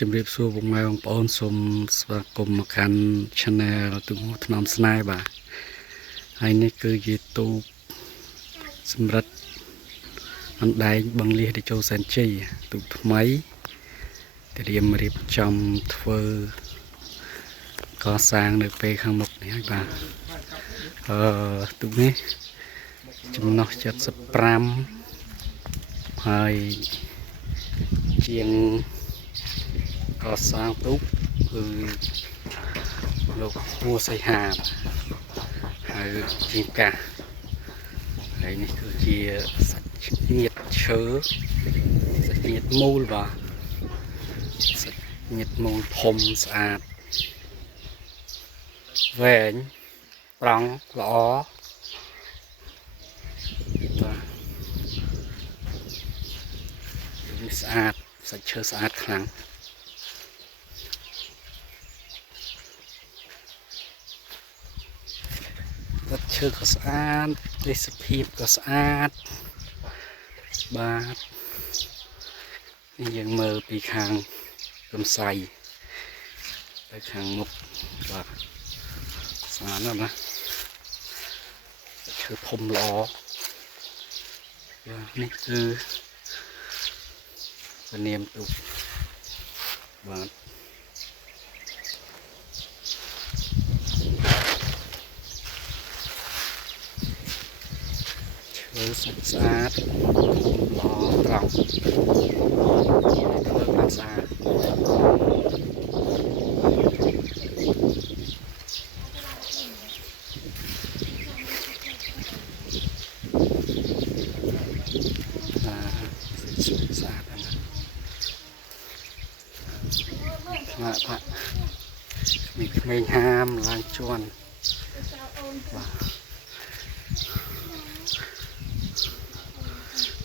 ជំរាបសួរបងប្អូនសូមស្វាគមន៍មកកាន់ Channel ទូថ្នមស្នេហ៍បាទហើយនេះគឺ YouTube សម្រាប់អណ្ដែងបង្លៀសទៅចូលសែនជ័យទូថ្មីត្រៀមរៀបចំធ្វើកសាងនៅពេលខាងមុខនេះហើយបាទទូនេះចំណុះ75ហើយជាងកសាងទូកគឺលោកហួសីហាហើយជាងកាសហើយនេះគឺជាសាច់ញាតិឈើសាច់ញាតិមូលបាទសាច់ញាតិមូលធំស្អាតវែងត្រង់ល្អបាទនេះស្អាតសាច់ឈើស្អាតខ្លាំងសាច់ឈើក៏ស្អាតទេសភាពក៏ស្អាតបាទនេះយើងមើលពីខាងរំសាយទៅខាងមុខបាទស្អាតណាស់ណាឈើធំល្អនេះគឺពនាមទូកបាទឈើស្អាតល្អត្រង់ធ្វើបានស្អាតស្អាតណាស់ថ្នាក់ផាក់ក្មេងហាមឡើងជន់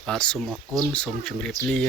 បាទសូមអរគុណសូមជម្រាបលា